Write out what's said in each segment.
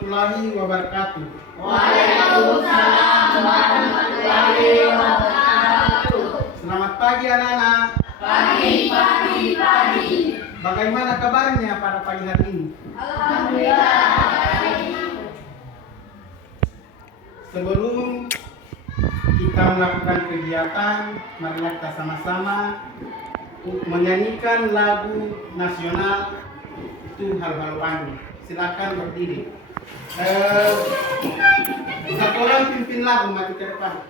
warahmatullahi wabarakatuh. Waalaikumsalam warahmatullahi wabarakatuh. Selamat pagi anak-anak. Pagi. Bagaimana kabarnya pada pagi hari ini? Alhamdulillah. Sebelum kita melakukan kegiatan, marilah kita sama-sama menyanyikan lagu nasional itu Hal-Hal Bandung. Silakan berdiri. Satu orang pimpin lagu, mari ke depan.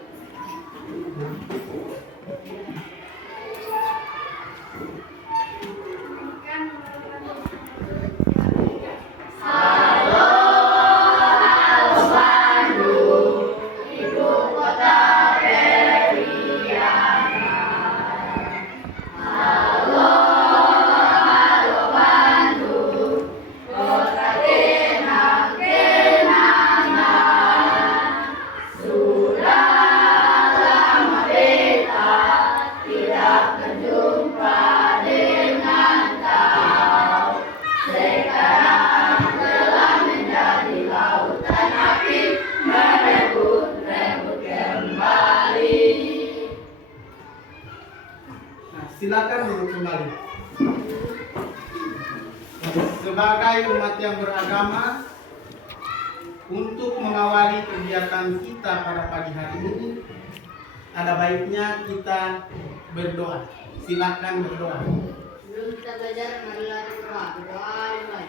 Silakan duduk kembali. Sebagai umat yang beragama, untuk mengawali kegiatan kita pada pagi hari ini, ada baiknya kita berdoa. Silakan berdoa. Sebelum kita belajar, marilah berdoa. Berdoa mulai.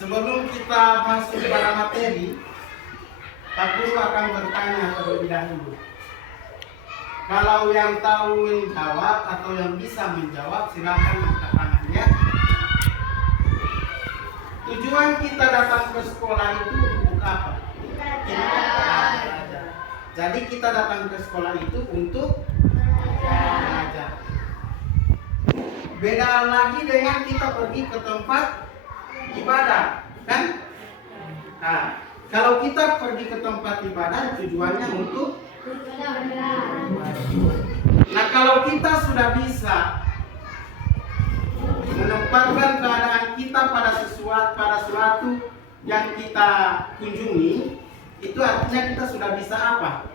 Sebelum kita masuk pada materi, Pak Guru akan bertanya terlebih dahulu. Kalau yang tahu menjawab atau yang bisa menjawab, silakan angkat tangan ya. Tujuan kita datang ke sekolah itu untuk apa? Belajar. Jadi kita datang ke sekolah itu untuk belajar. Beda lagi dengan kita pergi ke tempat ibadah, kan? Nah, kalau kita pergi ke tempat ibadah tujuannya untuk nah, kalau kita sudah bisa menempatkan keadaan kita pada suatu yang kita kunjungi, itu artinya kita sudah bisa apa?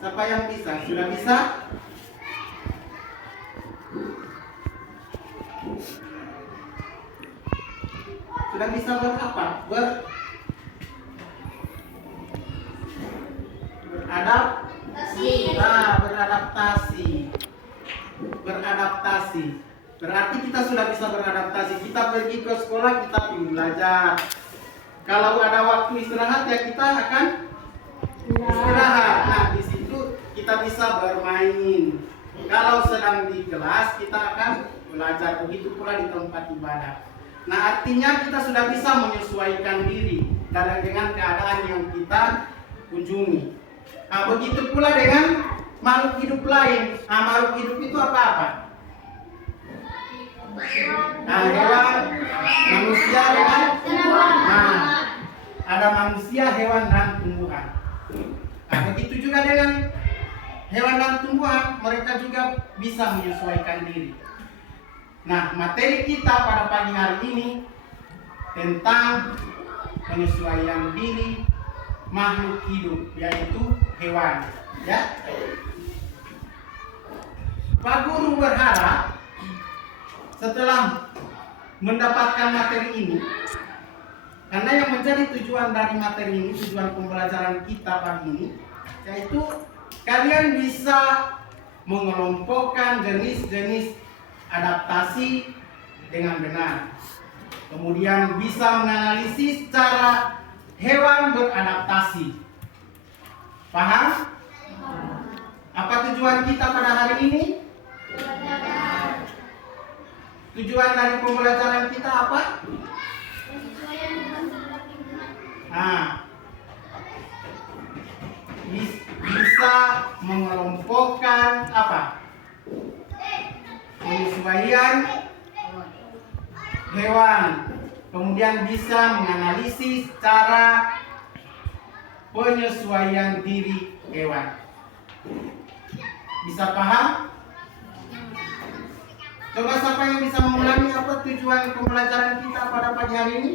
Siapa yang bisa? Sudah bisa? Sudah bisa buat apa? Beradaptasi. Berarti kita sudah bisa beradaptasi. Kita pergi ke sekolah, kita pergi belajar. Kalau ada waktu istirahat ya kita akan istirahat. Nah, di situ kita bisa bermain. Kalau sedang di kelas kita akan belajar. Begitu pula di tempat ibadah. Nah, artinya kita sudah bisa menyesuaikan diri dengan keadaan yang kita kunjungi. Nah, begitu pula dengan makhluk hidup lain. Nah, makhluk hidup itu apa-apa? Nah, hewan, manusia dengan ada manusia, hewan dan tumbuhan. Nah, begitu juga dengan hewan dan tumbuhan, mereka juga bisa menyesuaikan diri. Nah, materi kita pada pagi hari ini tentang penyesuaian diri makhluk hidup, yaitu hewan. Ya, Pak Guru berharap setelah mendapatkan materi ini, karena yang menjadi tujuan dari materi ini, tujuan pembelajaran kita pagi ini, yaitu kalian bisa mengelompokkan jenis-jenis adaptasi dengan benar. Kemudian bisa menganalisis cara hewan beradaptasi. Paham? Apa tujuan kita pada hari ini? Tujuan dari pembelajaran kita apa? Bisa mengelompokkan apa? Penyesuaian hewan. Kemudian bisa menganalisis cara penyesuaian diri hewan. Bisa paham? Coba siapa yang bisa mengulangi apa tujuan pembelajaran kita pada pagi hari ini?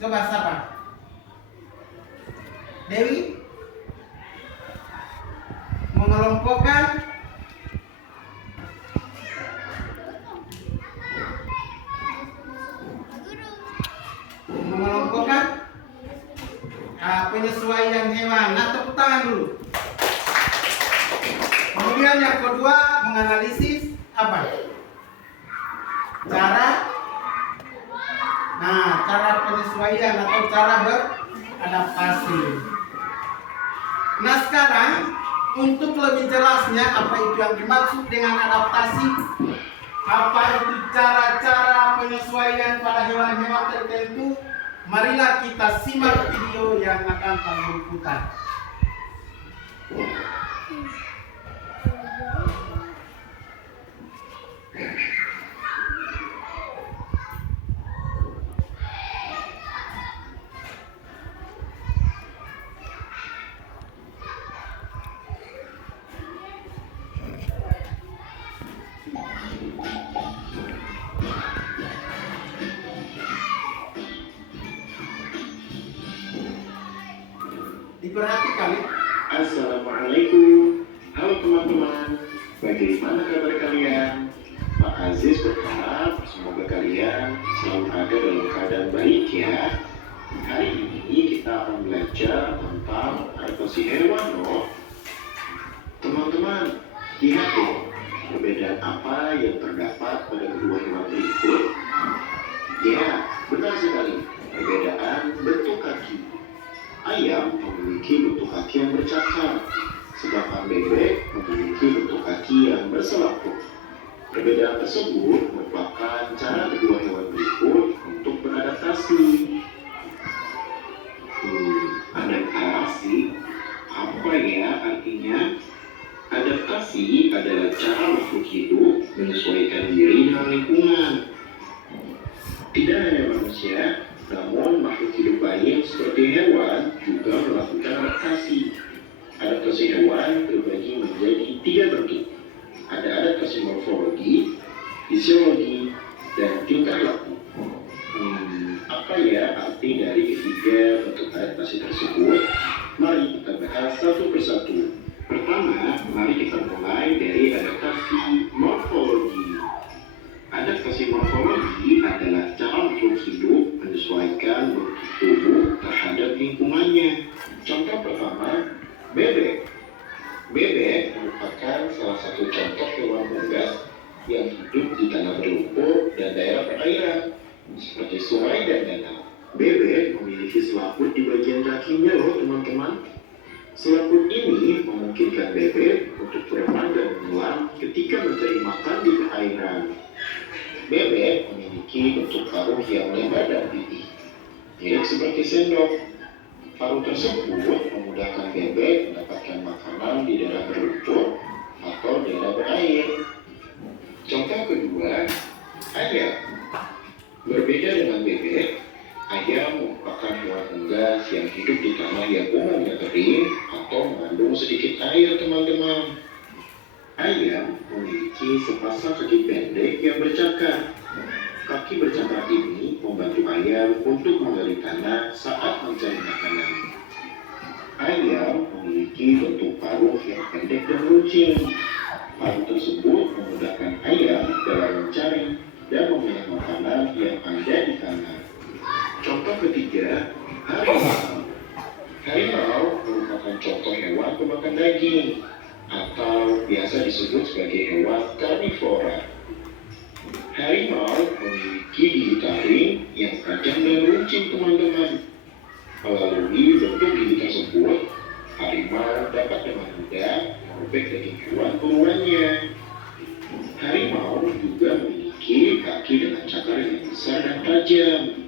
Coba siapa? Dewi? Mengelompokkan penyesuaian hewan. Nah, tepuk tangan dulu. Kemudian yang kedua, menganalisis apa? Cara penyesuaian atau cara beradaptasi. Nah, sekarang untuk lebih jelasnya apa itu yang dimaksud dengan adaptasi, apa itu cara-cara penyesuaian pada hewan-hewan tertentu, marilah kita simak video yang akan kami putar. Diperhatikan ya. Assalamualaikum. Halo teman-teman. Bagaimana kabar kalian? Pak Aziz berharap semoga kalian selalu ada dalam keadaan baik ya. Hari ini kita akan belajar tentang adaptasi hewan loh. Teman-teman, lihat loh perbedaan apa yang terdapat pada kedua hewan berikut. Ya, benar sekali. Perbedaan bentuk kaki. Ayam memiliki bentuk kaki yang bercakar, sedangkan bebek memiliki bentuk kaki yang berselaput. Perbedaan tersebut merupakan cara kedua hewan berikut untuk beradaptasi. Adaptasi? Apa ya artinya? Adaptasi adalah cara makhluk hidup menyesuaikan diri dengan lingkungan. Tidak hanya manusia, namun makhluk hidup lain seperti hewan juga melakukan adaptasi. Adaptasi hewan terbagi menjadi 3 bentuk. Ada adaptasi morfologi, fisiologi, dan tingkah laku. Apa ya arti dari ketiga bentuk adaptasi tersebut? Mari kita bahas satu persatu. Pertama, mari kita mulai dari adaptasi morfologi. Adaptasi morfologi adalah cara makhluk hidup menyesuaikan bentuk tubuh terhadap lingkungannya. Contoh pertama, bebek. Bebek merupakan salah satu contoh hewan unggas yang hidup di tanah berlumpur dan daerah perairan, seperti sungai dan danau. Bebek memiliki selaput di bagian kakinya loh teman-teman. Selaput ini memungkinkan bebek untuk berenang dan menyelam ketika mencari makan di perairan. Bebek memiliki bentuk paruh yang lebar dan pipih, mirip seperti sendok. Paruh tersebut memudahkan bebek mendapatkan makanan di daerah berlumpur atau daerah berair. Contoh kedua, ayam. Berbeda dengan bebek, Ayam merupakan hewan unggas yang hidup di tanah yang umumnya kering atau mengandung sedikit air, teman-teman. Ayam memiliki sepasang kaki pendek yang bercakar. Kaki bercakar ini membantu ayam untuk menggali tanah saat mencari makanan. Ayam memiliki bentuk paruh yang pendek dan runcing. Paruh tersebut memudahkan ayam dalam mencari dan memilih makanan yang ada di tanah. Contoh ketiga, harimau. Harimau merupakan contoh hewan pemakan daging atau biasa disebut sebagai hewan karnivora. Harimau memiliki gigi taring yang tajam dan runcing, teman-teman. Melalui bentuk gigi tersebut, harimau dapat dengan mudah merobek daging hewan buruannya. Harimau juga memiliki kaki dengan cakar yang besar dan tajam.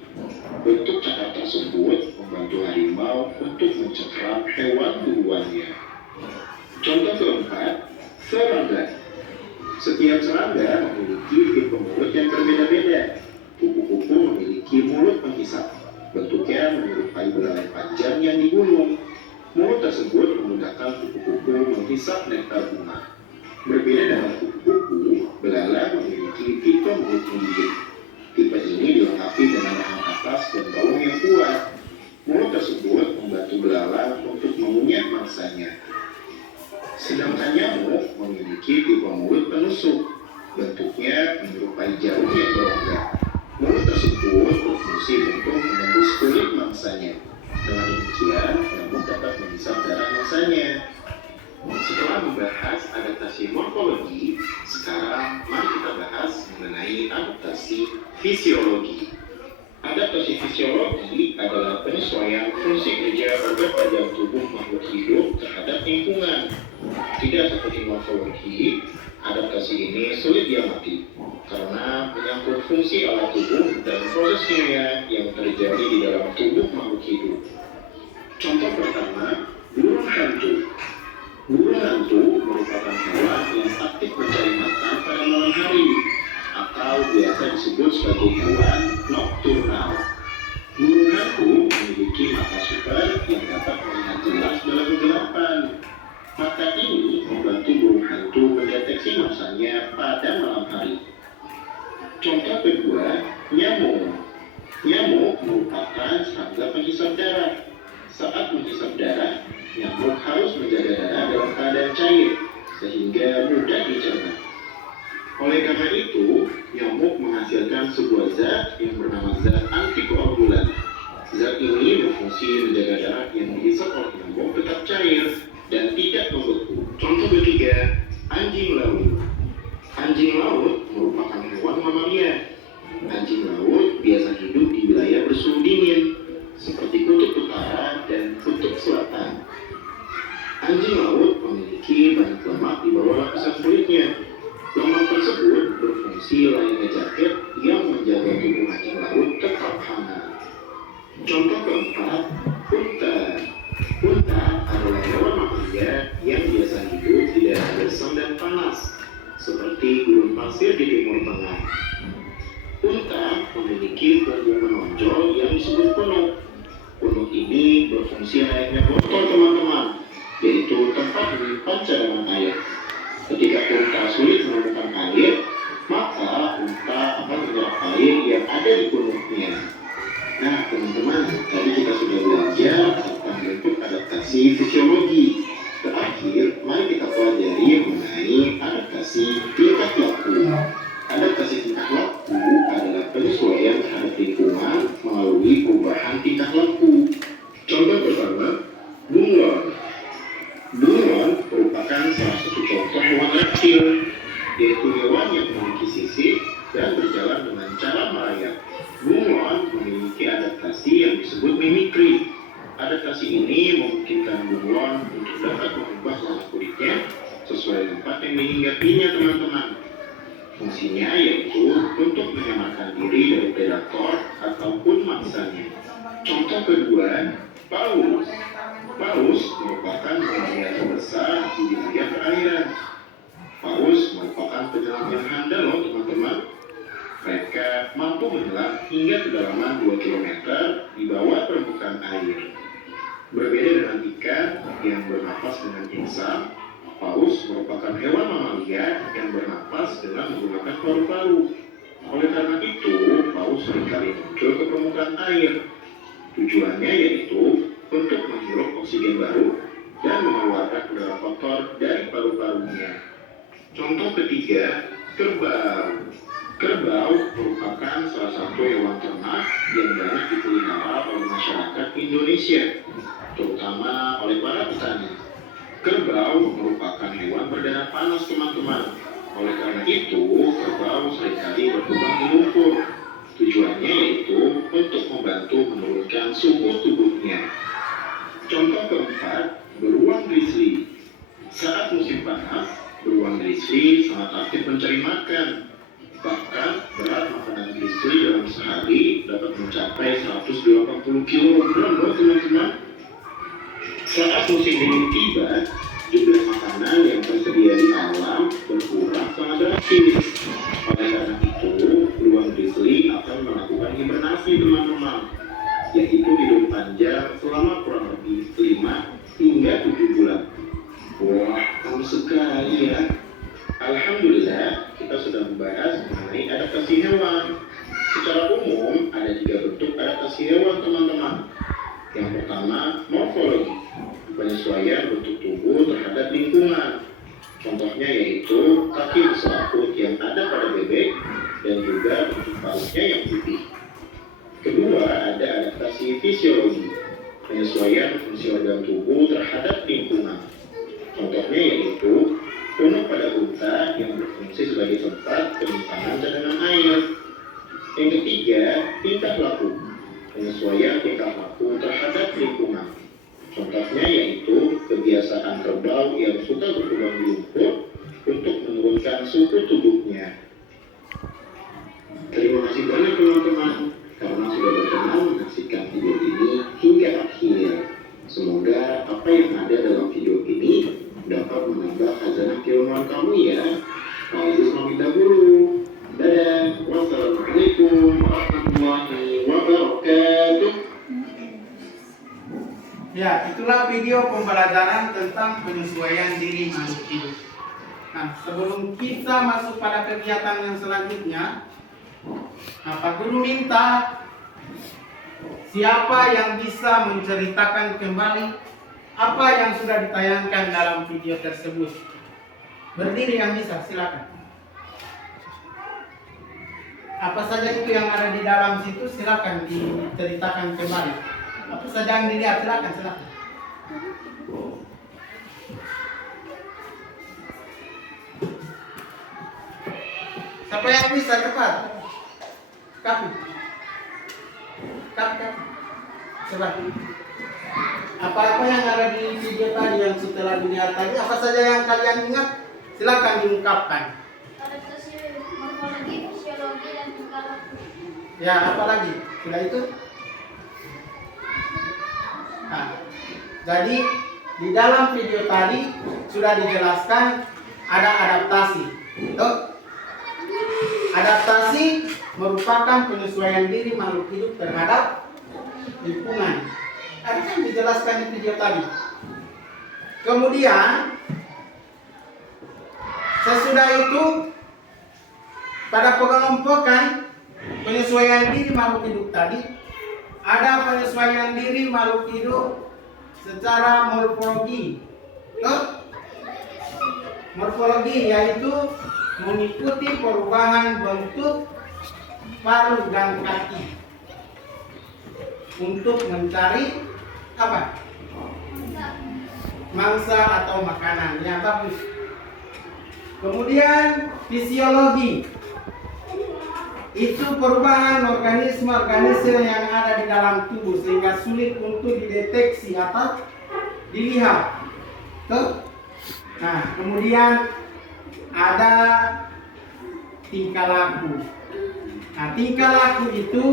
Bentuk cakar tersebut membantu harimau untuk mencekram hewan buruannya. Contoh keempat, serangga. Setiap serangga memiliki tipe mulut yang berbeda-beda. Kupu-kupu memiliki mulut penghisap. Bentuknya menyerupai belalai panjang yang digulung. Mulut tersebut memudahkan kupu-kupu menghisap nektar bunga. Berbeda dengan kupu-kupu, belalai memiliki tipe mulut menggigit. Tipe ini dilengkapi dengan rahang atas dan bawah yang kuat. Mulut tersebut membantu belalang untuk mengunyah mangsanya. Sedangkan nyamuk memiliki tipe mulut penusuk. Bentuknya menyerupai jarum yang berongga. Mulut tersebut berfungsi untuk menembus kulit mangsanya. Dengan demikian, nyamuk dapat menghisap darah mangsanya. Setelah membahas adaptasi morfologi, sekarang mari kita bahas mengenai adaptasi fisiologi. Adaptasi fisiologi adalah penyesuaian fungsi kerja organ pada tubuh makhluk hidup terhadap lingkungan. Tidak seperti morfologi, adaptasi ini sulit diamati karena menyangkut fungsi alat tubuh dan proses kimia yang terjadi di dalam tubuh makhluk hidup. Contoh pertama, burung hantu. Burung hantu merupakan hewan yang aktif mencari makan pada malam hari atau biasa disebut sebagai hewan nokturnal. Burung hantu memiliki mata super yang dapat melihat jelas dalam kegelapan. Mata ini membantu burung hantu mendeteksi mangsanya pada malam hari. Contoh kedua, nyamuk. Nyamuk merupakan serangga penghisap darah. Saat menghisap darah, nyamuk harus menjaga darah dalam keadaan cair sehingga mudah dicerna. Oleh karena itu, nyamuk menghasilkan sebuah zat yang bernama zat antikoagulan. Zat ini berfungsi menjaga darah yang dihisap oleh nyamuk tetap cair dan tidak membeku. Contoh ketiga, anjing laut. Anjing laut merupakan hewan mamalia. Anjing laut biasa hidup di wilayah bersuhu dingin seperti kutub utara dan kutub selatan. Anjing laut memiliki banyak lemak di bawah lapisan kulitnya. Lemak tersebut berfungsi layaknya jaket yang menjaga tubuh anjing laut tetap hangat. Contoh keempat, unta. Unta adalah hewan mamalia yang biasa hidup di daerah gersang dan panas, seperti gurun pasir di Timur Tengah. Unta memiliki punggung menonjol yang disebut punuk. Punuk ini berfungsi layaknya botol, teman-teman, yaitu tempat menyimpan cadangan air. Ketika unta sulit menemukan air, maka unta akan menyerap air yang ada di punuknya. Nah, teman-teman, tadi kita sudah belajar tentang bentuk adaptasi fisiologi. Terakhir, mari kita pelajari mengenai adaptasi tingkah laku. Adaptasi tingkah laku adalah penyesuaian terhadap lingkungan melalui perubahan tingkah laku. Contoh pertama, bunglon. Bunglon merupakan salah satu contoh hewan reptil, yaitu hewan yang memiliki sisik dan berjalan dengan cara merayap. Bunglon memiliki adaptasi yang disebut mimikri. Adaptasi ini memungkinkan bunglon untuk dapat mengubah warna kulitnya sesuai tempat yang dihinggapinya, teman-teman. Fungsinya yaitu untuk menyelamatkan diri dari predator ataupun mangsanya. Contoh kedua, paus. Paus merupakan mamalia terbesar di wilayah perairan. Paus merupakan penyelam yang handal loh, teman-teman. Mereka mampu menyelam hingga kedalaman 2 km di bawah permukaan air. Berbeda dengan ikan yang bernapas dengan insang, paus merupakan hewan mamalia yang bernapas dengan menggunakan paru-paru. Oleh karena itu, paus seringkali muncul ke permukaan air. Tujuannya yaitu untuk menghirup oksigen baru dan mengeluarkan udara kotor dari paru-parunya. Contoh ketiga, kerbau. Kerbau merupakan salah satu hewan ternak yang banyak dipelihara oleh masyarakat Indonesia, terutama oleh para petani. Kerbau merupakan hewan berdarah panas, teman-teman. Oleh karena itu, kerbau seringkali berkembang di lumpur. Tujuannya yaitu untuk membantu menurunkan suhu tubuhnya. Contoh keempat, beruang grizzly. Saat musim panas, beruang grizzly sangat aktif mencari makan. Bahkan berat makanan grizzly dalam sehari dapat mencapai 180 kg loh teman-teman. Saat musim dingin tiba, jumlah makanan yang tersedia di alam berkurang sangat drastis. Oleh karena itu, beruang grizzly akan melakukan hibernasi teman-teman, yaitu hidup panjang selama kurang lebih 5 hingga 7 bulan. Wah, lama sekali ya. Alhamdulillah, kita sudah membahas mengenai adaptasi hewan. Secara umum, ada 3 bentuk adaptasi hewan, teman-teman. Yang pertama, morfologi, penyesuaian bentuk tubuh terhadap lingkungan. Contohnya yaitu kaki berselaput yang ada pada bebek dan juga bentuk pausnya yang putih. Kedua, ada adaptasi fisiologi, penyesuaian fungsi organ tubuh terhadap lingkungan. Contohnya yaitu punuk pada unta yang berfungsi sebagai tempat penyimpanan cadangan air. Yang ketiga, tingkah laku, penyesuaian tingkah laku terhadap lingkungan. Contohnya yaitu kebiasaan kerbau yang suka berkembang di lumpur untuk menurunkan suhu tubuhnya. Terima kasih banyak teman-teman karena sudah berkenan menyaksikan video ini hingga akhir. Semoga apa yang ada dalam video ini dapat menambah khazanah keilmuan kamu ya. Itu pamit dahulu. Dadah. Wassalamualaikum warahmatullahi wabarakatuh. Ya, itulah video pembelajaran tentang penyesuaian diri makhluk hidup. Nah, sebelum kita masuk pada kegiatan yang selanjutnya, Pak Guru minta siapa yang bisa menceritakan kembali apa yang sudah ditayangkan dalam video tersebut. Berdiri yang bisa, silakan. Apa saja itu yang ada di dalam situ, silakan diceritakan kembali. Apa saja yang dilihat, silakan. Siapa yang bisa cepat? Kapi. Coba. Apa-apa yang ada di video tadi yang setelah dilihat tadi, apa saja yang kalian ingat, silakan diungkapkan. Adaptasi morfologi, fisiologi, dan tingkah laku. Ya, apa lagi? Sudah itu? Nah, jadi di dalam video tadi sudah dijelaskan ada adaptasi. Tuh. Adaptasi merupakan penyesuaian diri makhluk hidup terhadap lingkungan. Ada yang dijelaskan di video tadi. Kemudian sesudah itu pada pengelompokan penyesuaian diri makhluk hidup tadi, ada penyesuaian diri makhluk hidup secara morfologi. Morfologi yaitu mengikuti perubahan bentuk paruh dan kaki untuk mencari apa? Mangsa atau makanan. Ya, bagus. Kemudian fisiologi itu perubahan organisme yang ada di dalam tubuh sehingga sulit untuk dideteksi atau dilihat. Tuh. Nah, kemudian ada tingkah laku. Nah, tingkah laku itu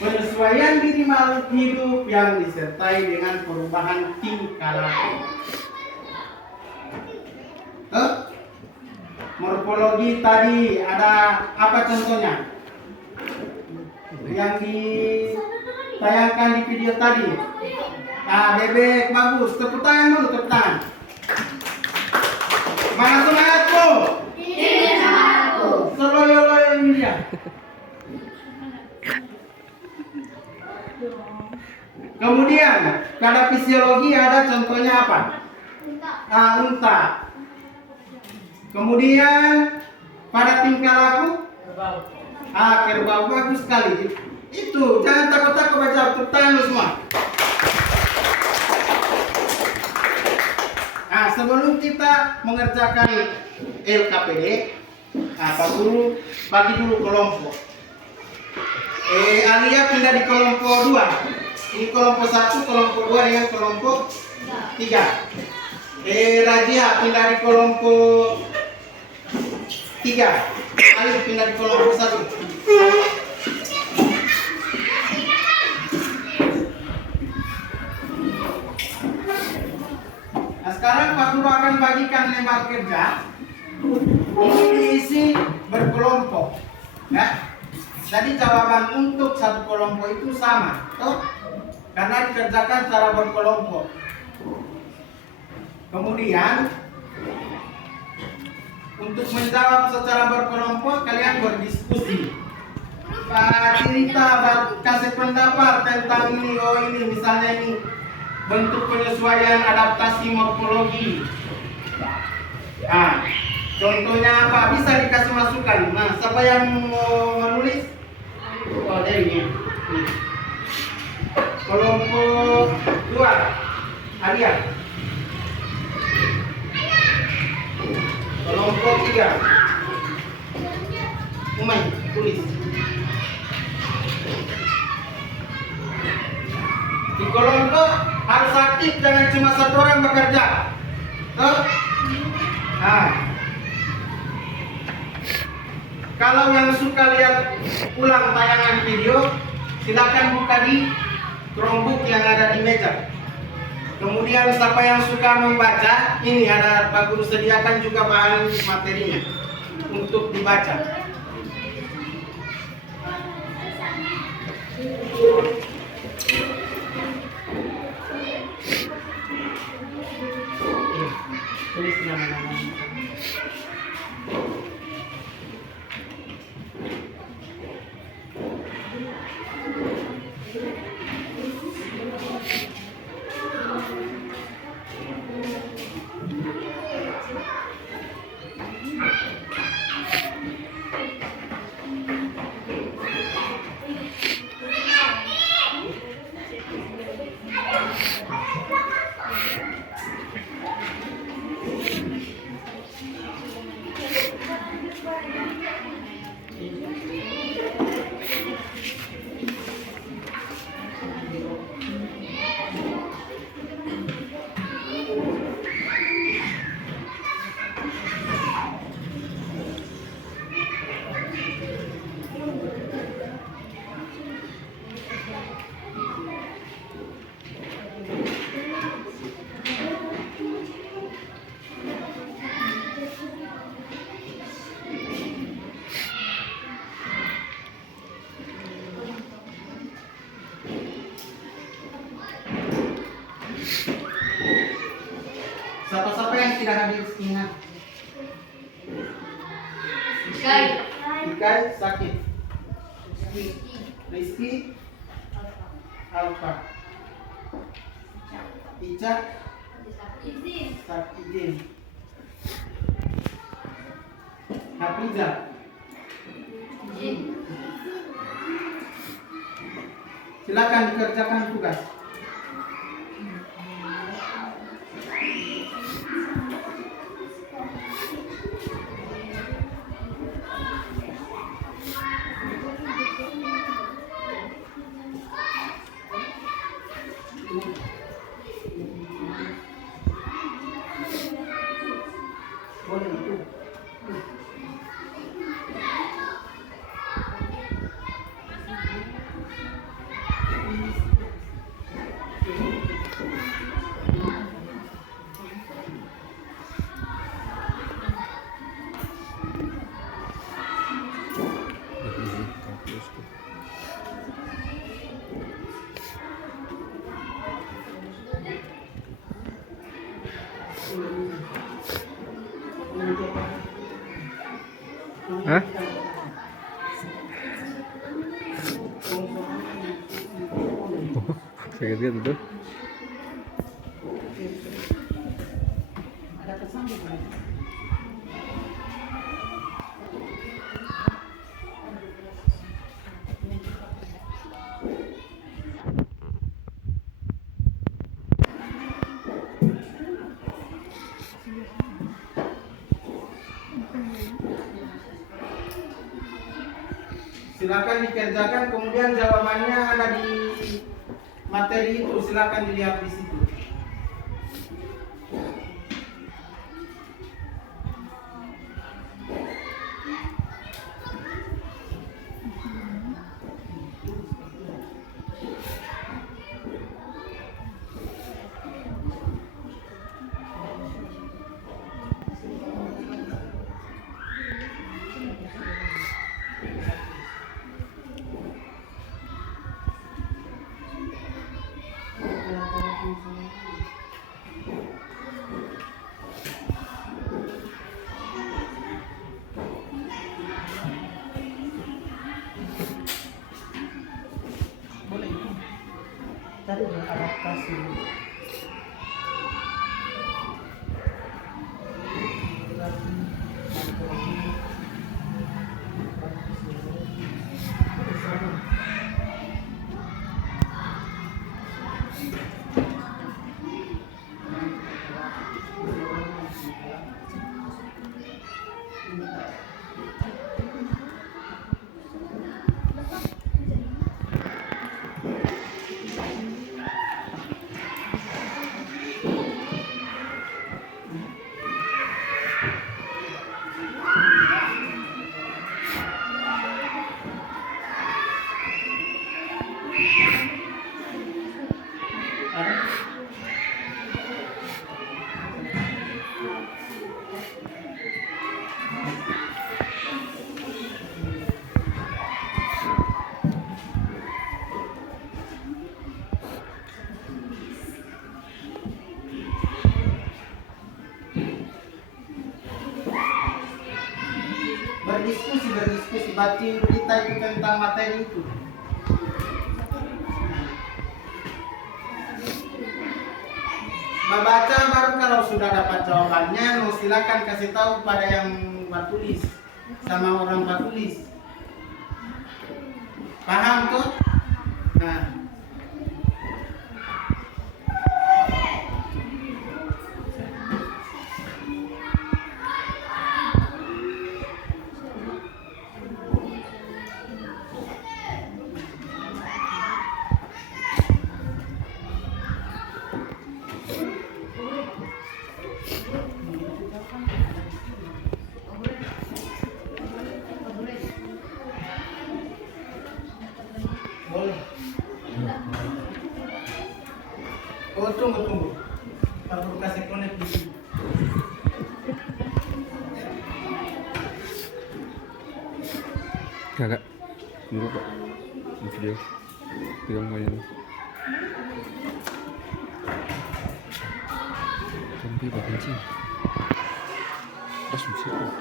penyesuaian diri makhluk hidup yang disertai dengan perubahan tingkah laku. Morfologi tadi ada apa contohnya? Yang ditayangkan di video tadi. Ah, bebek bagus. Tepuk tangan dulu, tepuk tangan. Mana semangatku? Ini semangatku. Seloyo-loyo ini dia. Kemudian pada fisiologi ada contohnya apa? Unta. Kemudian pada tingkah laku kerbau, bagus sekali. Itu jangan takut-takut baca, tepuk tangan lu semua. Sebelum kita mengerjakan LKPD, bagi dulu kelompok. Alia pindah di kelompok 2. Ini kelompok 1, kelompok 2 dengan kelompok 3. Rajia pindah di kelompok 3. Ali pindah di kelompok 1. Nah, sekarang Pak Guru akan bagikan lembar kerja. Ini diisi berkelompok. Ya. Jadi jawaban untuk satu kelompok itu sama, toh? Karena dikerjakan secara berkelompok. Kemudian untuk menjawab secara berkelompok kalian berdiskusi. Cerita kasih pendapat tentang ini, misalnya ini bentuk penyesuaian adaptasi morfologi. Contohnya apa? Bisa dikasih masukan. Nah, siapa yang mau menulis? Dari ini. Kelompok 2. Alia. Kelompok 3. Umay, tulis. Di kelompok harus aktif, jangan cuma satu orang bekerja. Tuh. Kalau yang suka lihat ulang tayangan video, silakan buka di Chromebook yang ada di meja. Kemudian siapa yang suka membaca, ini ada Pak Guru sediakan juga bahan materinya untuk dibaca. Tulis nama-namanya. Siapa-siapa yang tidak hadir ingat? Ikai sakit. Rizky Alfa. Ica Sakidin. Hafiza. Silakan dikerjakan tugas. lihat itu. Ada pesan bukan? Silakan dikerjakan, kemudian jawabannya ada di materi itu, silakan dilihat di situ. Boleh. Tadi beradaptasi. Berdiskusi baca kita itu tentang materi itu. Membaca baru kalau sudah dapat jawabannya, silakan kasih tahu pada yang tulis sama orang tulis. Paham tuh? Nah. Boleh. Oh, tunggu. Baru kasih connect di sini. Kakak, dulu Pak, di video pegang mainan. Kampi Pak kencing. Pas musik Pak.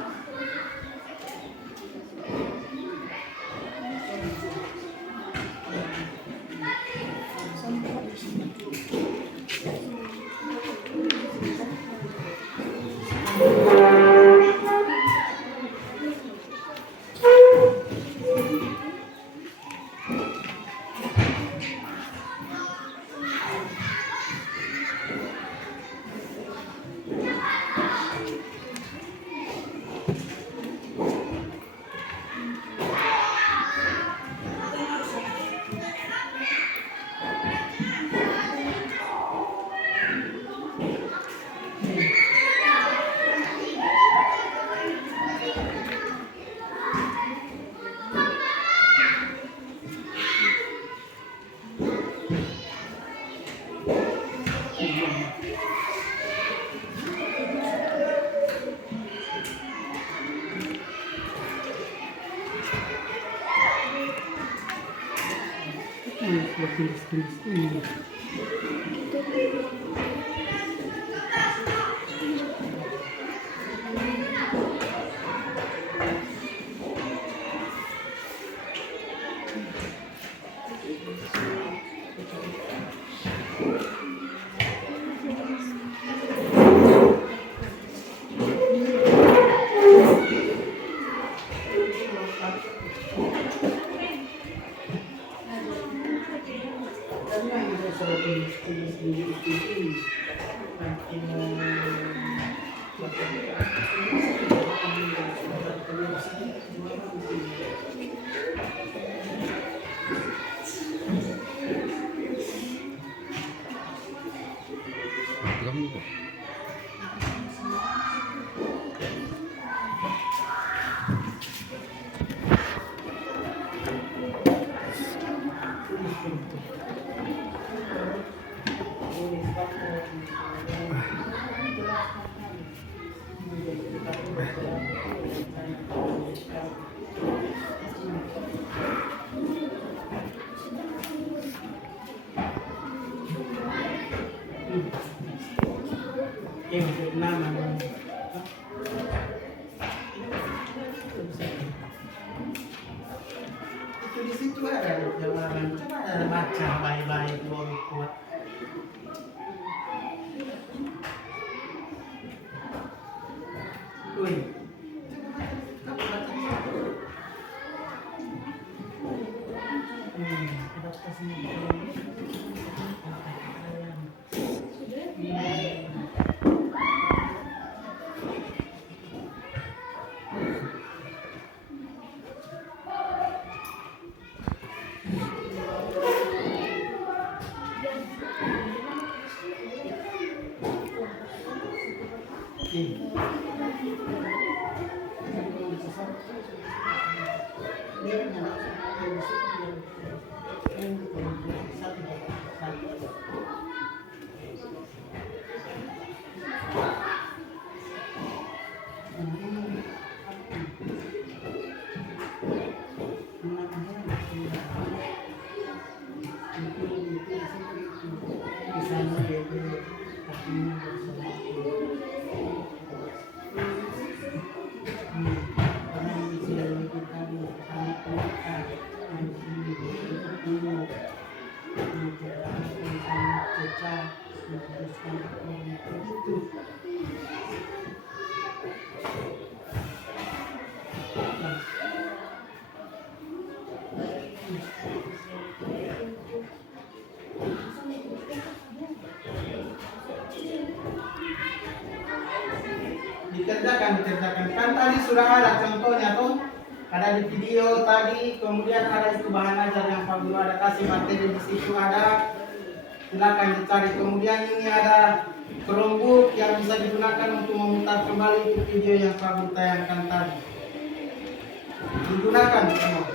Tulis. untuk nama itu di situ ada jawaban, coba ada baca baik-baik dua kuat. Wih, adaptasi. Dikerjakan kan tadi sudah ada contohnya tuh, ada di video tadi, kemudian ada itu bahan ajar yang Pak Guru ada kasih materi di situ ada, silakan dicari. Kemudian ini ada Chromebook yang bisa digunakan untuk memutar kembali itu video yang Pak Guru tayangkan tadi, digunakan semua.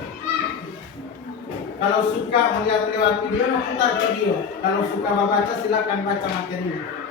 Kalau suka melihat lewat video, putar video. Kalau suka membaca, silakan baca materinya.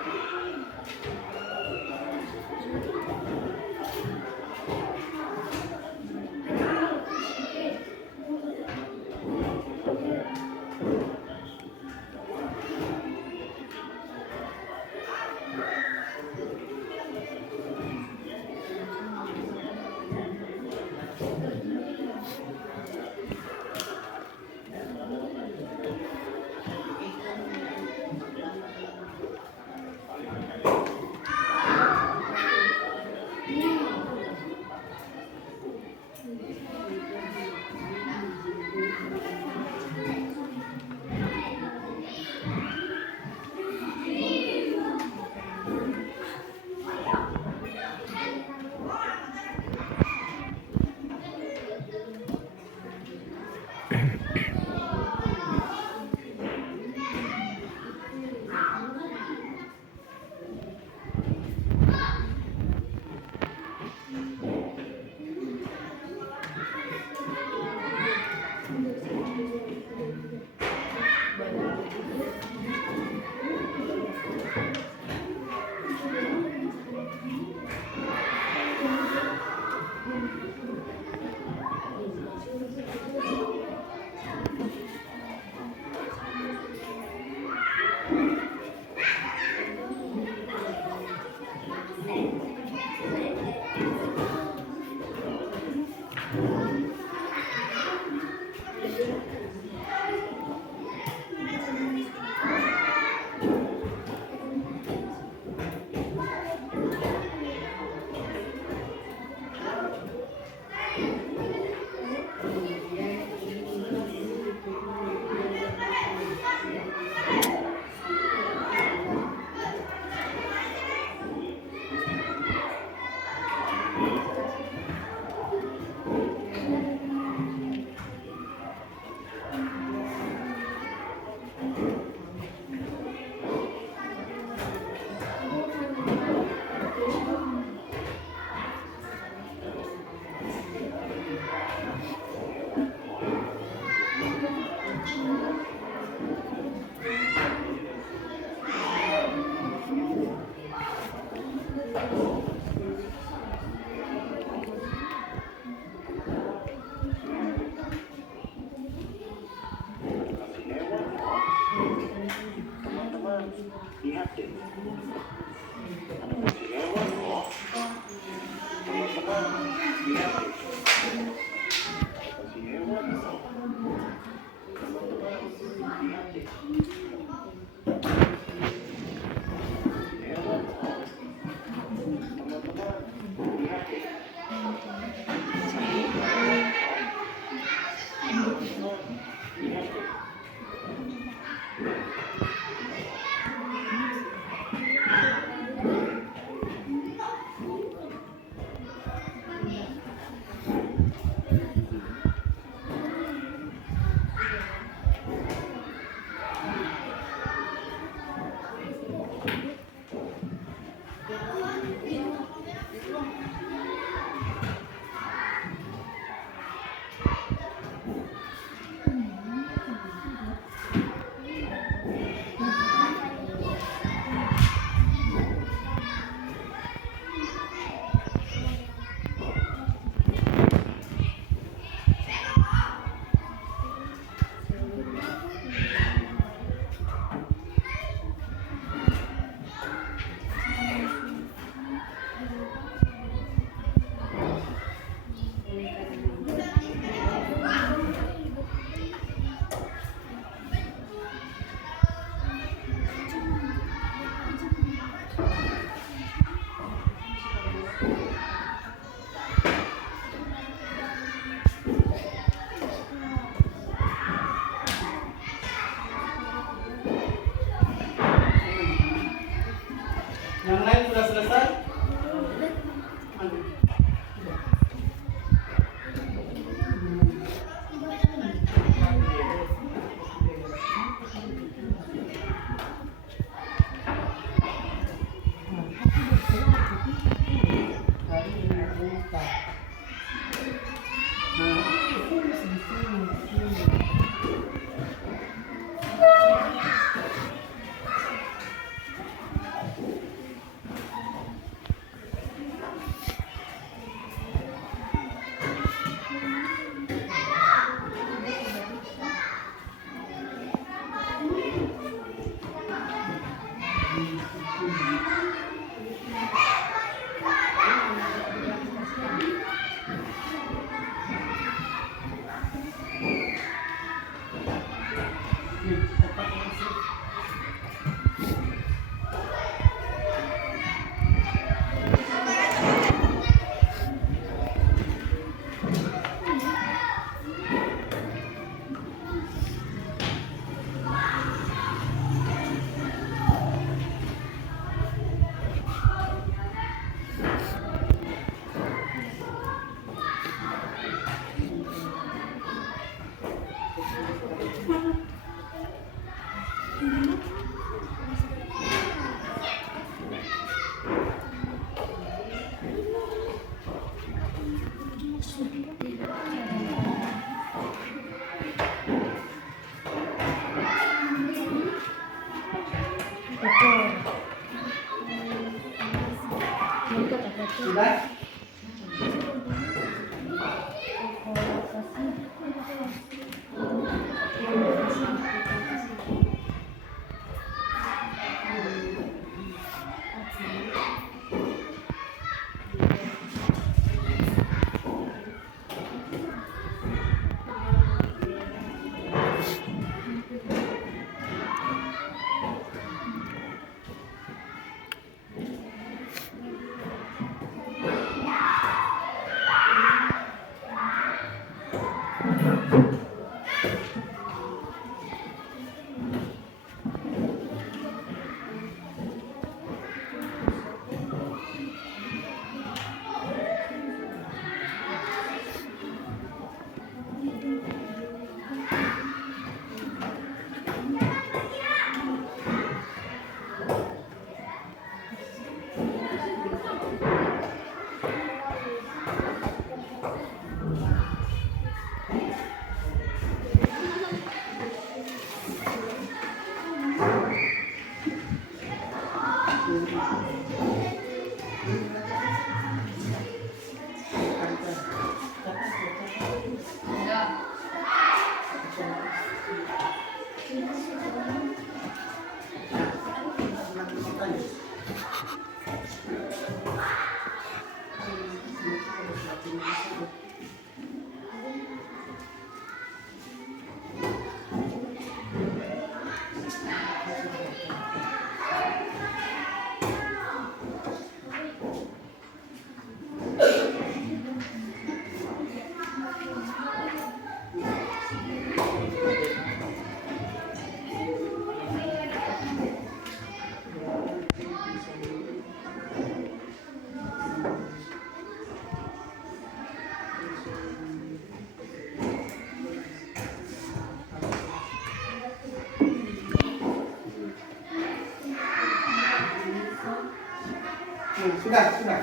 Sudah? Sudah.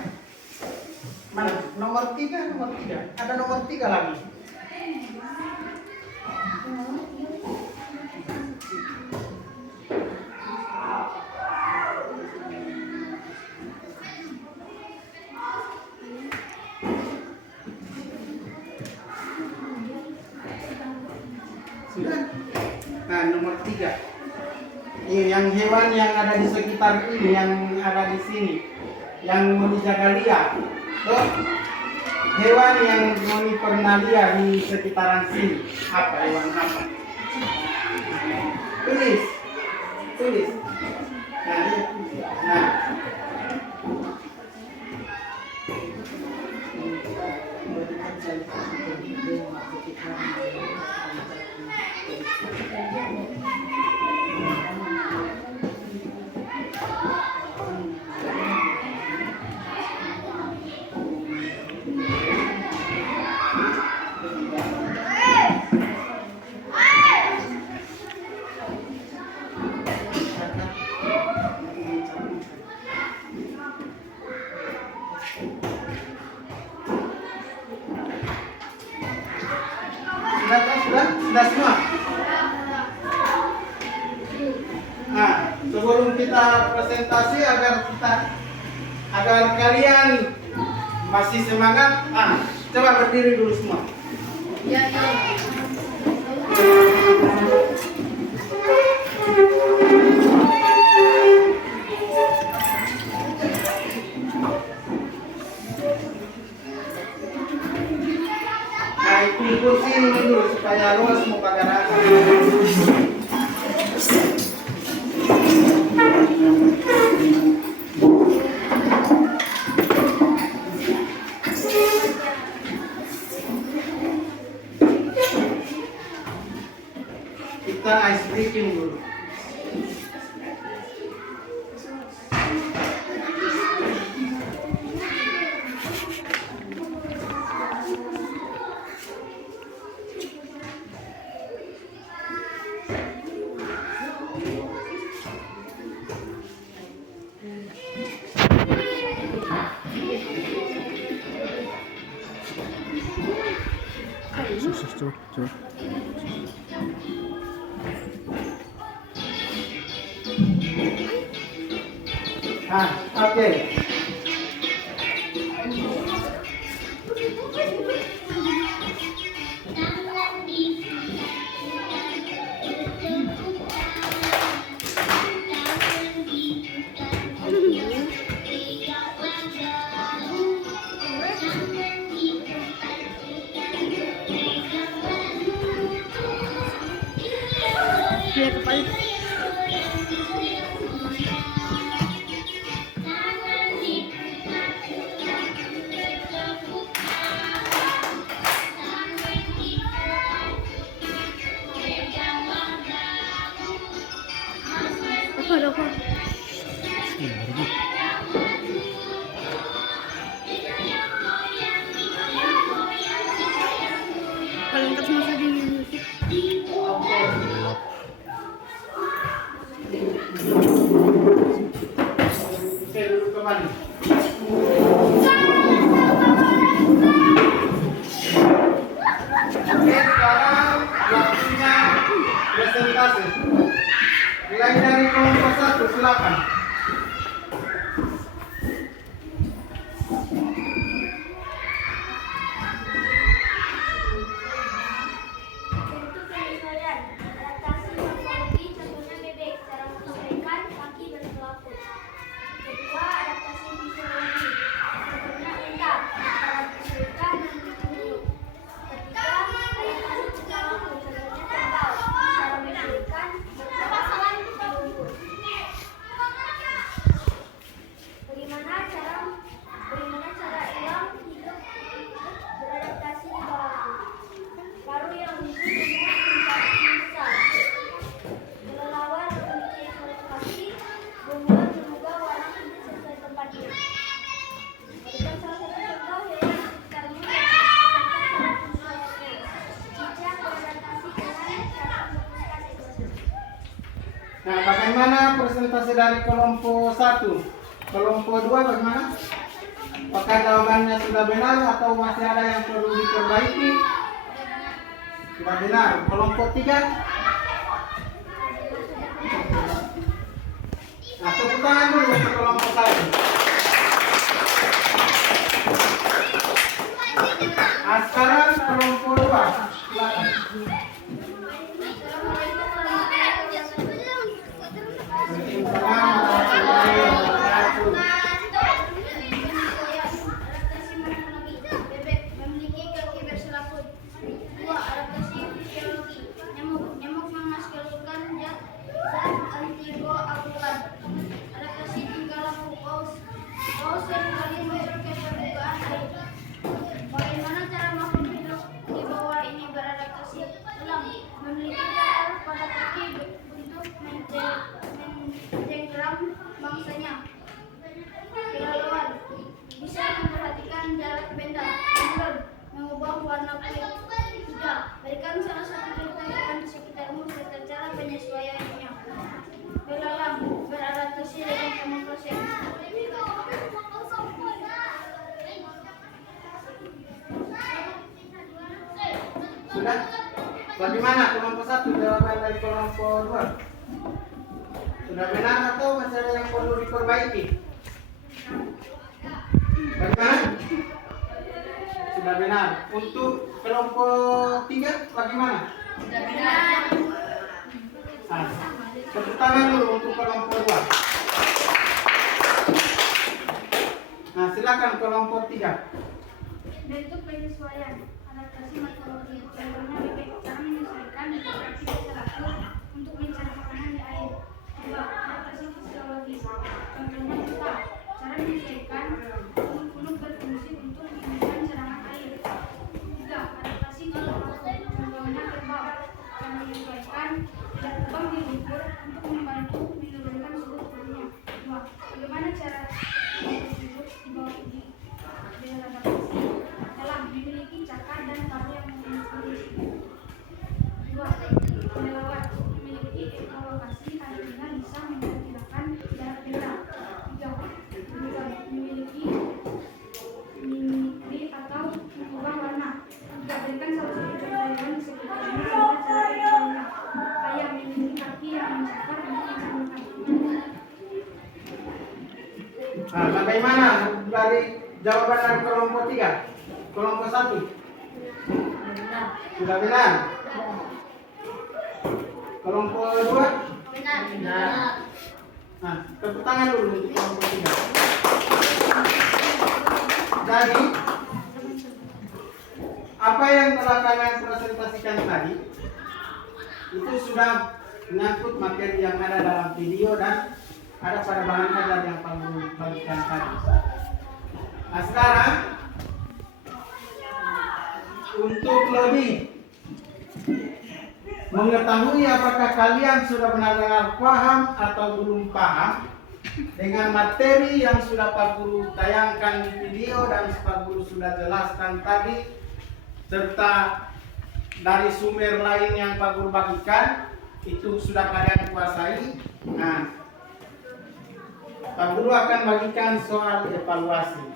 Mana? Nomor 3. Ada nomor 3 lagi. Sudah. Nah, nomor 3. Ini yang hewan yang ada di sekitar ini, yang ada di sini, yang mau dijaga lihat. Tuh, hewan yang mau pernah lihat di sekitaran sini. Apa hewan apa? Tulis. Nah. Sudah semua. Nah, sebelum kita presentasi agar kalian masih semangat, coba berdiri dulu semua. Ya. Naik kursi ini dulu supaya luas muka gerak. Kita ice breaking dulu. Coba. Oke. Lihat kepala. Apa? Paling atas masuk di musik. Oke, duduk kembali. Oke, sekarang waktunya presentasi. Mulai dari kelompok 1, silakan. Bentuk penyesuaian, adaptasi morfologi, contohnya bebek, cara menyesuaikan kaki berselaput. Kedua, adaptasi fisiologi, contohnya unta, cara menyesuaikan dan duduk. Ketiga, adaptasi perilaku, contohnya kerbau, cara menyesuaikan berjalan dan duduk. Bagaimana cara elang hidup beradaptasi di bawah? Paruh yang lucu tumbuh menjadi besar. Kelelawar memiliki ekor kaki, bunglon juga warna kulit sesuai tempatnya. Berikan salah satu contoh hewan di sekitarmu serta cara penyesuaiannya. Cicak beradaptasi dengan cara melepaskan ekornya. Nah, bagaimana presentasi dari kelompok 1? Kelompok 2 bagaimana? Apakah jawabannya sudah benar atau masih ada yang perlu diperbaiki? Sudah benar. Kelompok 3? Nah, tepuk tangan dulu untuk kelompok 1. Nah, sekarang kelompok 2. Silakan. Adaptasi morfologi, bebek memiliki kaki berselaput. Dua, adaptasi fisiologi, nyamuk memaskulkan zat antikoagulan. Adaptasi tingkah laku, paus seringkali muncul ke permukaan air. Bagaimana cara makhluk hidup di bawah ini beradaptasi? Elang memiliki cacar pada kaki untuk mencengkeram mangsanya. Kelelawar bisa memperhatikan jarak benda. Bunglon mengubah warna kulit. Tiga, berikan salah satu contoh hewan di sekitarmu serta cara penyesuaiannya. Belalang beradaptasi dengan kamuflase. Sudah? Bagaimana kelompok 1 jawaban dari kelompok 2? Sudah benar atau masih ada yang perlu diperbaiki? Bagaimana? Sudah benar. Untuk kelompok 3 bagaimana? Sudah benar. Nah, tepuk tangan dulu untuk kelompok 2. Nah, silakan kelompok 3. Bentuk penyesuaian, adaptasi morfologi, contohnya bebek, cara menyesuaikan beradaptasi berselaput untuk mencari makanan di air. Dua, adaptasi fisiologi, contohnya unta, cara menyesuaikan punuk-punuk berfungsi untuk menghentikan serangan air. Tiga, adaptasi perilaku, contohnya kerbau, cara menyesuaikan tidak terbang di lumpur untuk membantu menurunkan suhu tubuhnya. Dua, bagaimana cara hidup di bawah ini beradaptasi? Elang memiliki cakar dan paruh yang memiliki. Dua, kelelawar memiliki ekolokasi artinya bisa memperkirakan jarak benda. Tiga, bunglon memiliki mimikri atau mengubah warna. Tiga, berikan salah satu contoh hewan di sekitarnya serta cara ekornya. Ayam memiliki kaki yang mencakar untuk mencabutkan. Nah, bagaimana dari jawaban dari kelompok 3? Kelompok 1? Sudah benar. Kelompok 2? Benar. Nah, tepuk tangan dulu untuk kelompok 3. Jadi, apa yang telah kalian presentasikan tadi itu sudah mengangkut materi yang ada dalam video dan ada pada bahan ajar yang Pak Guru bagikan tadi. Nah, sekarang untuk lebih mengetahui apakah kalian sudah benar-benar paham atau belum paham dengan materi yang sudah Pak Guru tayangkan di video dan Pak Guru sudah jelaskan tadi, serta dari sumber lain yang Pak Guru bagikan, itu sudah kalian kuasai. Nah, Pak Guru akan bagikan soal evaluasi.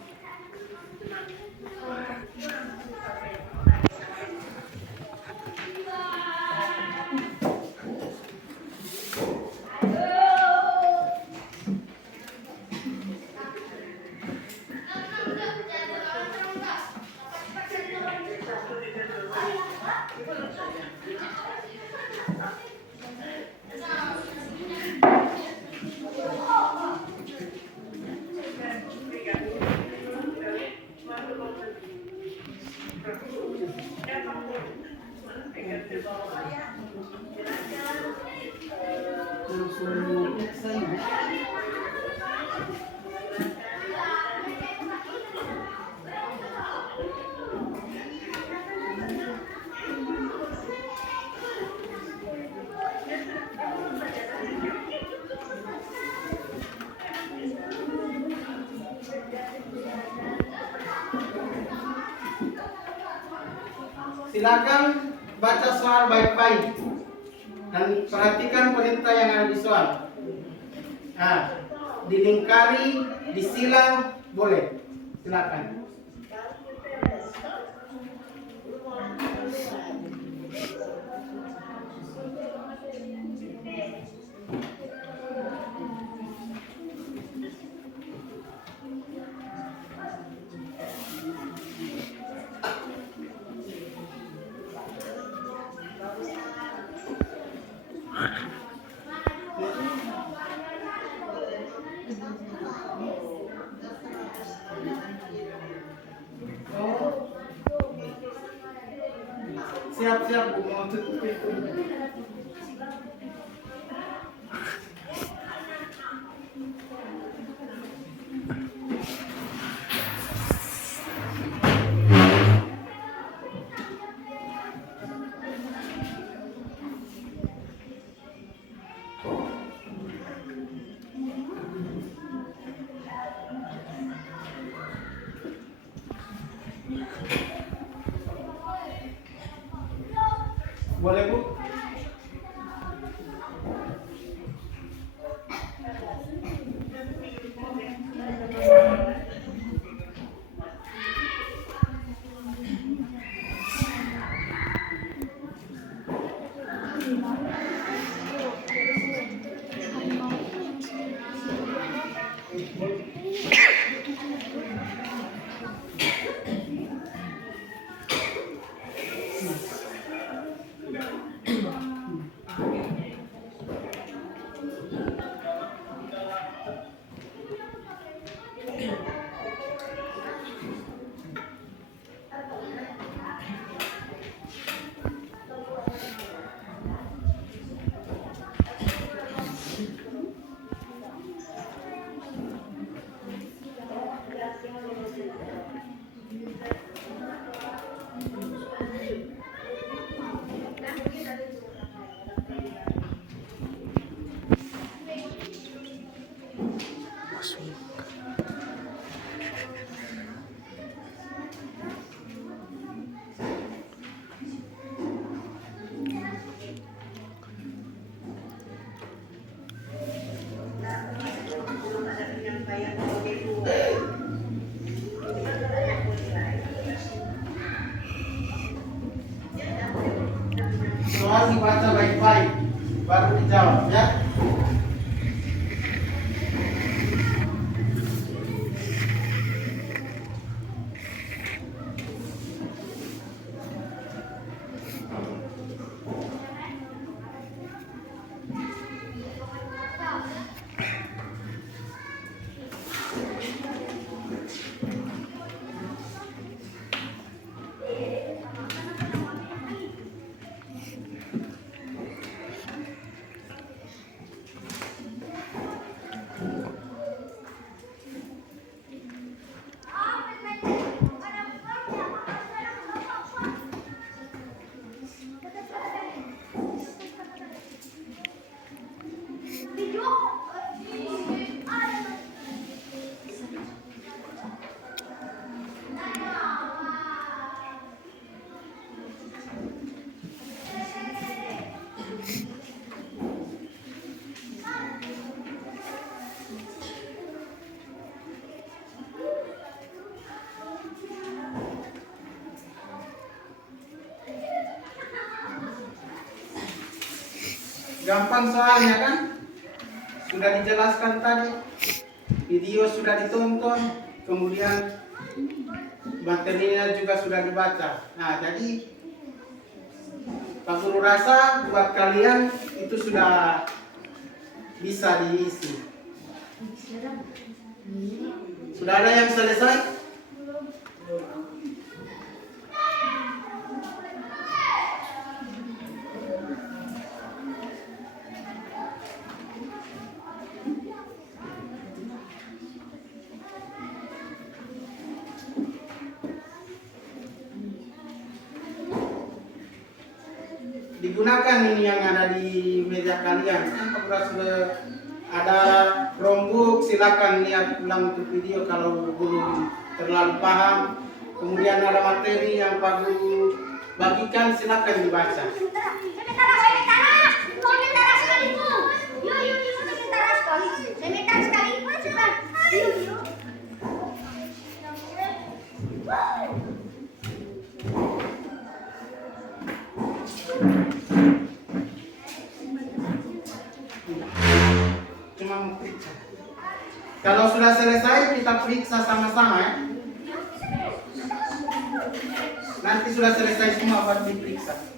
Silakan baca soal baik-baik dan perhatikan perintah yang ada di soal. Nah, dilingkari, disilang, boleh. Silakan. Siap-siap Bu, mau tutup itu. Boleh Bu? Soal dibaca baik-baik, baru dijawab ya. Gampang soalnya kan? Sudah dijelaskan tadi. Video sudah ditonton, kemudian materinya juga sudah dibaca. Nah, jadi Pak Guru rasa buat kalian itu sudah bisa diisi. Sudah ada yang selesai? Digunakan ini yang ada di meja kalian. Apabila sudah ada Chromebook, silakan lihat ulang untuk video kalau belum terlalu paham. Kemudian ada materi yang Pak Guru bagikan, silakan dibaca. Cuma mau periksa. Kalau sudah selesai kita periksa sama-sama ya. Nanti sudah selesai semua buat diperiksa.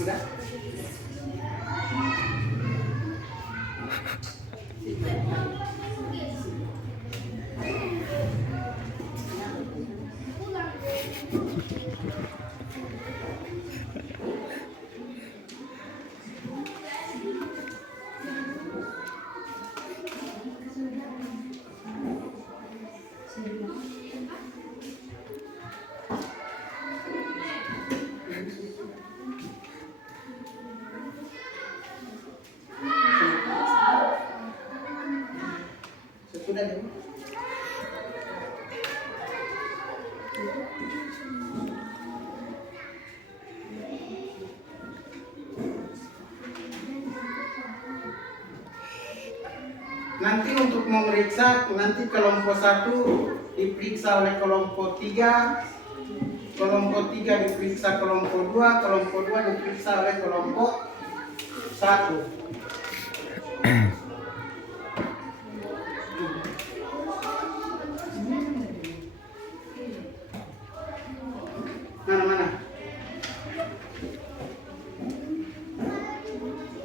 Sudah? Sudah deh. Nanti untuk memeriksa, nanti kelompok 1 diperiksa oleh kelompok 3, kelompok 3 diperiksa kelompok 2, kelompok 2 diperiksa oleh kelompok 1. Mana?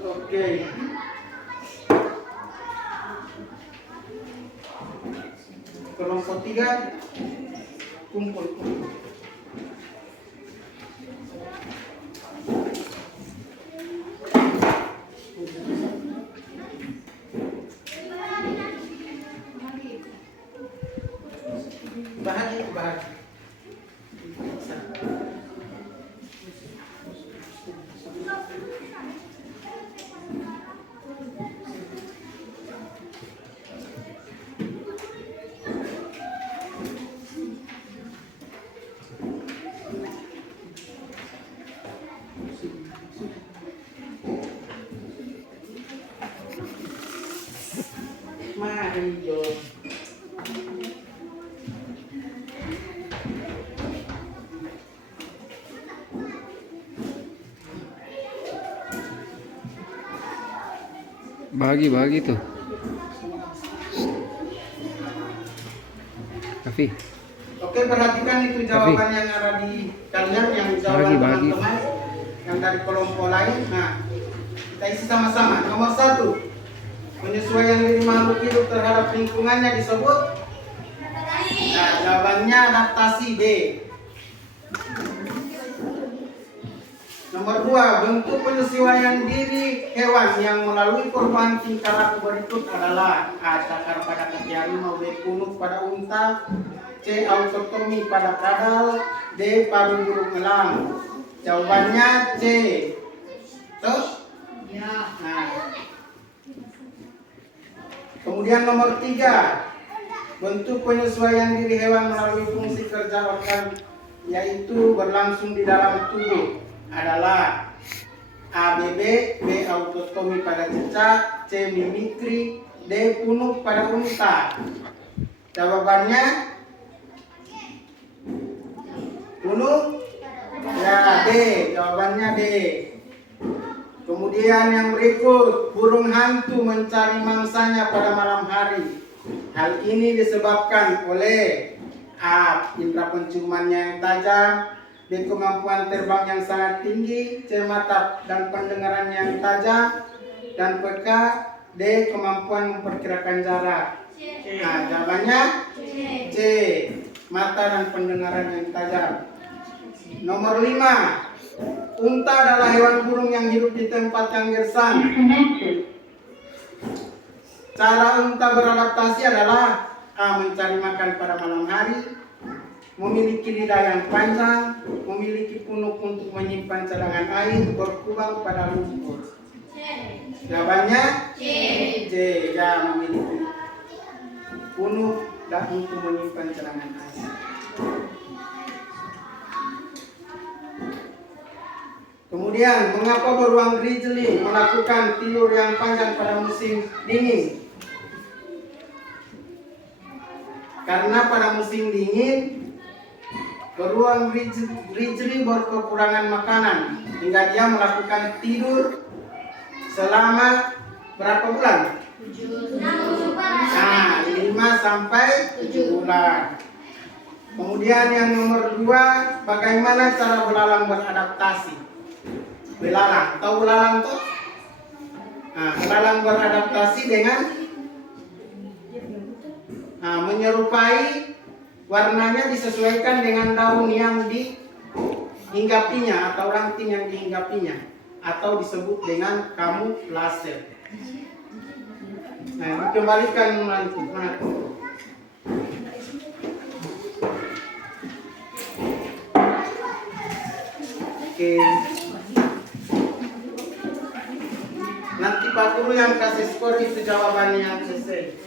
Oke. Kelompok 3 kumpul. Bahagia. Mari dong. Bagi tuh. Kafi. Oke, perhatikan itu jawaban yang ada di kalian, yang jawaban Bagi. teman-teman yang dari kelompok lain. Nah, kita isi sama-sama. Nomor 1, penyesuaian diri makhluk hidup terhadap lingkungannya disebut. Nah, jawabannya adaptasi B. Nomor 2, bentuk penyesuaian diri hewan yang melalui perubahan tingkah laku berikut adalah A. Cakar pada kaki harimau, B. Punuk pada unta, C. Autotomi pada kadal, D. Paru burung elang. Jawabannya C. Tuh? Ya. Nah. Kemudian nomor 3, bentuk penyesuaian diri hewan melalui fungsi kerja organ yaitu berlangsung di dalam tubuh adalah A. Bebek, B. Autotomi pada cicak, C. Mimikri, D. Punuk pada unta. Jawabannya punuk? Ya, D. Jawabannya D. Kemudian yang berikut, burung hantu mencari mangsanya pada malam hari. Hal ini disebabkan oleh A. Indera penciumannya yang tajam, B. Kemampuan terbang yang sangat tinggi, C. Mata dan pendengaran yang tajam, dan PK D. Kemampuan memperkirakan jarak. Nah, jawabannya C. Mata dan pendengaran yang tajam. Nomor 5, unta adalah hewan burung yang hidup di tempat yang gersang. Cara unta beradaptasi adalah A. Mencari makan pada malam hari, memiliki lidah yang panjang, memiliki punuk untuk menyimpan cadangan air, berkubang pada lumpur. Jawabannya C. Ya, memiliki punuk dan untuk menyimpan cadangan air. Kemudian, mengapa beruang grizzly melakukan tidur yang panjang pada musim dingin? Karena pada musim dingin, beruang grizzly berkekurangan makanan hingga dia melakukan tidur selama berapa bulan? 5 sampai 7 bulan. Kemudian yang nomor 2, bagaimana cara belalang beradaptasi? Belalang, tahu belalang tuh? Nah, belalang beradaptasi dengan menyerupai warnanya disesuaikan dengan daun yang dihinggapinya atau ranting yang dihinggapinya atau disebut dengan kamuflase. Nah, dikembalikan nanti. Oke. Nanti Pak Guru yang kasih skor itu jawabannya yang selesai.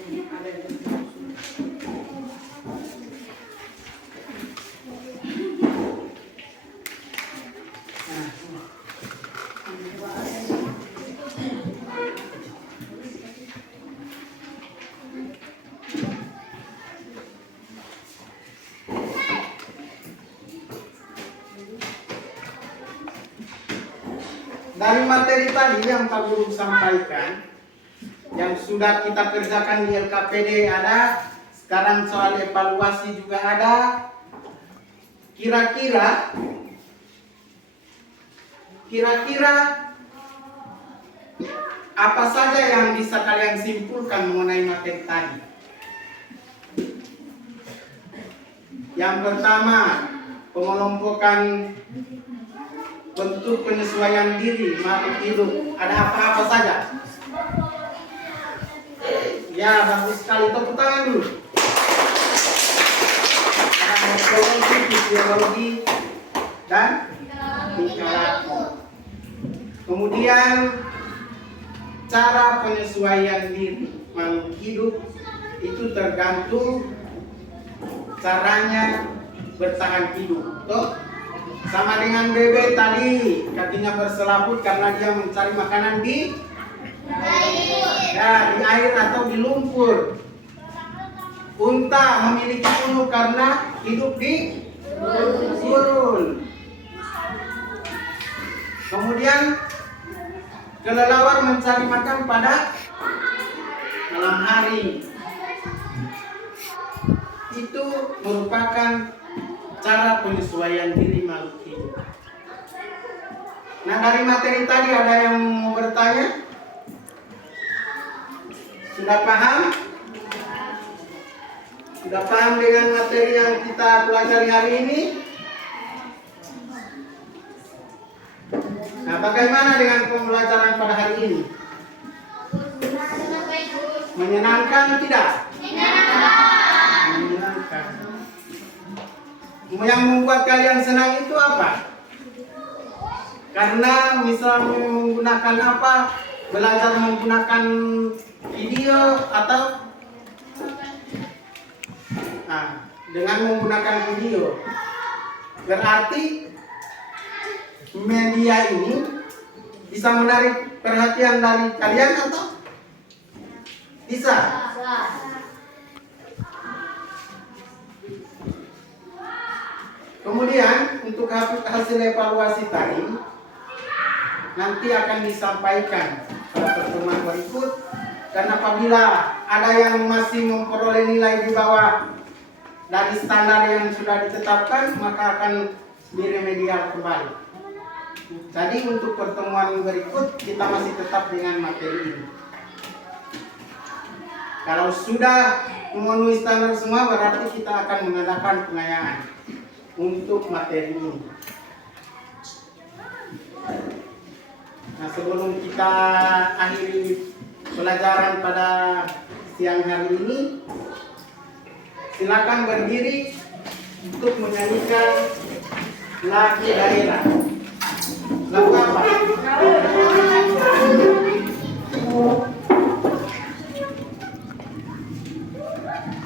Dari materi tadi yang Pak Guru sampaikan, yang sudah kita kerjakan di LKPD ada, sekarang soal evaluasi juga ada. Kira-kira apa saja yang bisa kalian simpulkan mengenai materi tadi? Yang pertama, pengelompokan bentuk penyesuaian diri makhluk hidup. Ada apa-apa saja? Ya, bagus sekali. Tepuk tangan dulu. Ada morfologi, fisiologi, dan tingkah laku. Kemudian cara penyesuaian diri makhluk hidup itu tergantung caranya bertahan hidup. Tuh. Sama dengan bebek tadi, kakinya berselaput karena dia mencari makanan di air atau di lumpur. Unta memiliki punuk karena hidup di gurun. Kemudian kelelawar mencari makan pada malam hari. Itu merupakan cara penyesuaian diri makhluk hidup. Nah, dari materi tadi ada yang mau bertanya? Sudah paham? Sudah paham dengan materi yang kita pelajari hari ini? Nah, bagaimana dengan pembelajaran pada hari ini? Menyenangkan tidak? Menyenangkan. Yang membuat kalian senang itu apa? Karena misalnya menggunakan apa? Belajar menggunakan video atau dengan menggunakan video. Berarti media ini bisa menarik perhatian dari kalian atau bisa? Kemudian untuk hasil evaluasi tadi nanti akan disampaikan pada pertemuan berikut. Dan apabila ada yang masih memperoleh nilai di bawah dari standar yang sudah ditetapkan, maka akan diremedial kembali. Jadi untuk pertemuan berikut kita masih tetap dengan materi ini. Kalau sudah memenuhi standar semua, berarti kita akan mengadakan pengayaan untuk materi ini. Nah, sebelum kita akhiri pelajaran pada siang hari ini, silakan berdiri untuk menyanyikan lagu daerah. Lagu apa?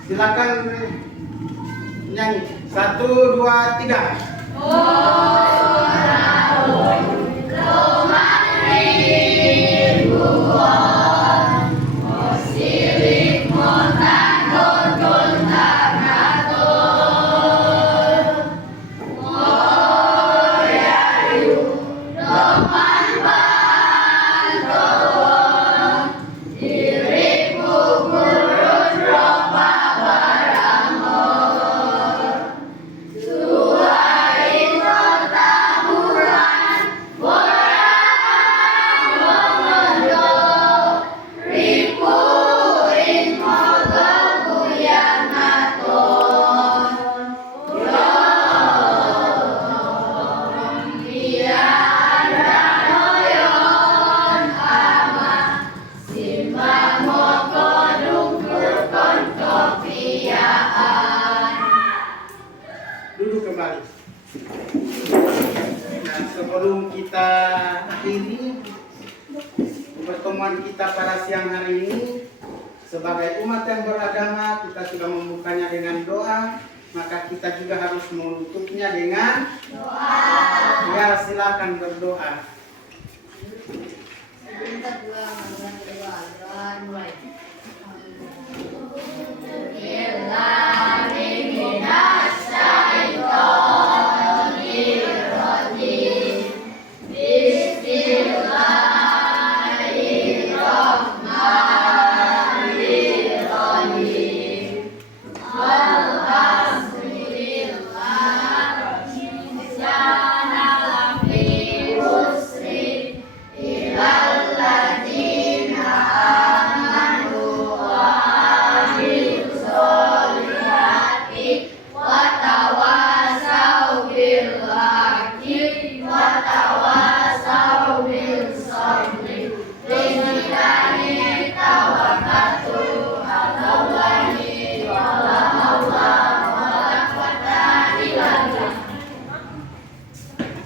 Silakan nyanyi. 1, 2, 3. Duduk kembali. Nah, sebelum kita akhiri pertemuan kita pada siang hari ini, sebagai umat yang beragama, kita sudah membukanya dengan doa, maka kita juga harus menutupnya dengan doa. Ya, silakan berdoa. Sebentar dua, berdoa mulai.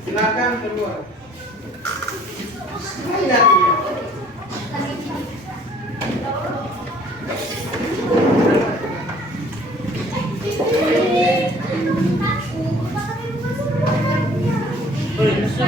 Silakan keluar. Oi, nasa